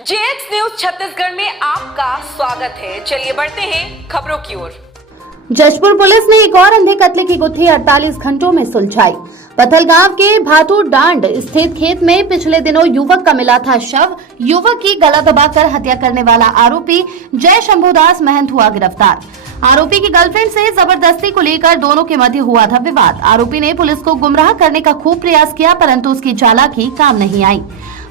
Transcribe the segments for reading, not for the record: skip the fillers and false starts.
JX news Chhattisgarh में आपका स्वागत है। चलिए बढ़ते हैं खबरों की ओर। जशपुर पुलिस ने एक और अंधे कत्ले की गुत्थी 48 घंटों में सुलझाई। पथलगांव के भाटू डांड स्थित खेत में पिछले दिनों युवक का मिला था शव। युवक की गला दबाकर हत्या करने वाला आरोपी जय शंभुदास महंत हुआ गिरफ्तार। आरोपी की गर्लफ्रेंड से जबरदस्ती को लेकर दोनों के मध्य हुआ था विवाद। आरोपी ने पुलिस को गुमराह करने का खूब प्रयास किया, परंतु उसकी चालाकी काम नहीं आई।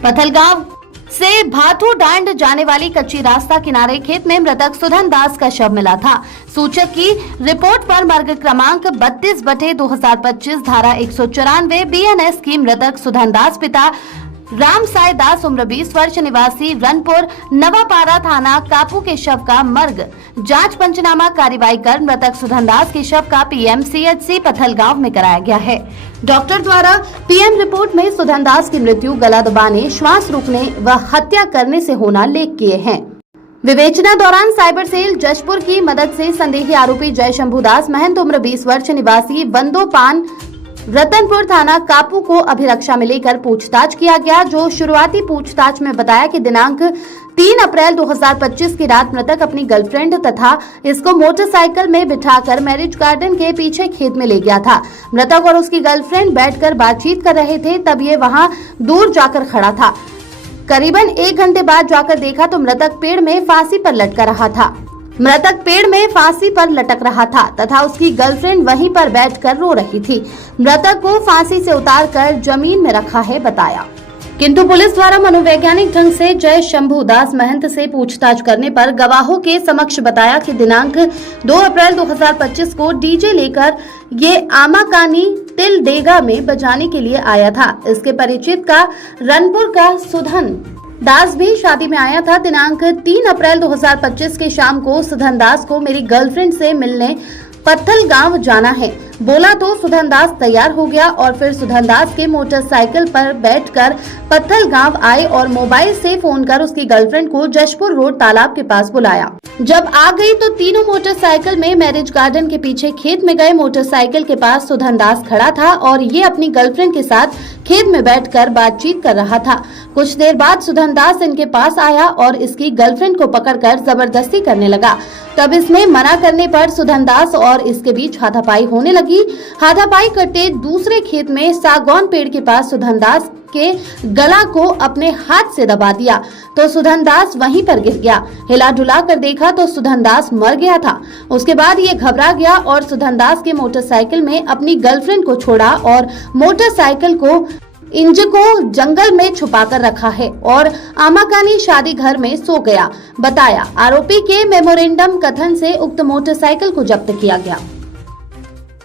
पथलगांव से भाटू डांड जाने वाली कच्ची रास्ता किनारे खेत में मृतक सुधन दास का शव मिला था। सूचक की रिपोर्ट पर मार्ग क्रमांक 32/2025 धारा 194 BNS की मृतक सुधन दास पिता राम साई दास उम्र 20 वर्ष निवासी रनपुर नवापारा थाना कापू के शव का मर्ग जांच पंचनामा कार्रवाई कर मृतक सुधन दास के शव का PMCHC पथलगांव में कराया गया है। डॉक्टर द्वारा PM रिपोर्ट में सुधन दास की मृत्यु गला दबाने, श्वास रोकने व हत्या करने से होना लेख किए हैं। विवेचना दौरान साइबर सेल जशपुर की मदद से संदेही आरोपी जय शंभुदास महंत उम्र 20 वर्ष निवासी वंदोपान रतनपुर थाना कापू को अभिरक्षा में लेकर पूछताछ किया गया, जो शुरुआती पूछताछ में बताया कि दिनांक 3 अप्रैल 2025 की रात मृतक अपनी गर्लफ्रेंड तथा इसको मोटरसाइकिल में बिठाकर मैरिज गार्डन के पीछे खेत में ले गया था। मृतक और उसकी गर्लफ्रेंड बैठकर बातचीत कर रहे थे, तब ये वहां दूर जाकर खड़ा था। करीबन 1 घंटे बाद जाकर देखा तो मृतक पेड़ में फांसी पर लटक रहा था तथा उसकी गर्लफ्रेंड वहीं पर बैठकर रो रही थी। मृतक को फांसी से उतारकर जमीन में रखा है बताया, किंतु पुलिस द्वारा मनोवैज्ञानिक ढंग से जय शंभुदास महंत से पूछताछ करने पर गवाहों के समक्ष बताया कि दिनांक 2 अप्रैल 2025 को डीजे लेकर ये आमाकानी तिलडेगा में बजाने के लिए आया था। इसके परिचित का रनपुर का सुधन दास भी शादी में आया था। दिनांक 3 अप्रैल 2025 के शाम को सुधन दास को मेरी गर्लफ्रेंड से मिलने पथलगांव जाना है बोला तो सुधन दास तैयार हो गया और फिर सुधन दास के मोटरसाइकिल पर बैठकर पथलगांव आए और मोबाइल से फोन कर उसकी गर्लफ्रेंड को जशपुर रोड तालाब के पास बुलाया। जब आ गई तो तीनों मोटरसाइकिल में मैरिज गार्डन के पीछे खेत में गए। मोटरसाइकिल के पास सुधन दास खड़ा था और ये अपनी गर्लफ्रेंड के साथ खेत में बैठकर बातचीत कर रहा था। कुछ देर बाद सुधन दास इनके पास आया और इसकी गर्लफ्रेंड को पकड़कर जबरदस्ती करने लगा। तब इसने मना करने पर सुधन दास और इसके बीच हाथापाई होने लगी। हाथापाई करते दूसरे खेत में सागौन पेड़ के पास सुधन दास के गला को अपने हाथ से दबा दिया तो सुधन दास वहीं पर गिर गया। हिला डुला कर देखा तो सुधन दास मर गया था। उसके बाद ये घबरा गया और सुधन दास के मोटरसाइकिल में अपनी गर्लफ्रेंड को छोड़ा और मोटरसाइकिल को इंजन को जंगल में छुपाकर रखा है और आमाकानी शादी घर में सो गया बताया। आरोपी के मेमोरेंडम कथन से उक्त मोटरसाइकिल को जब्त किया गया।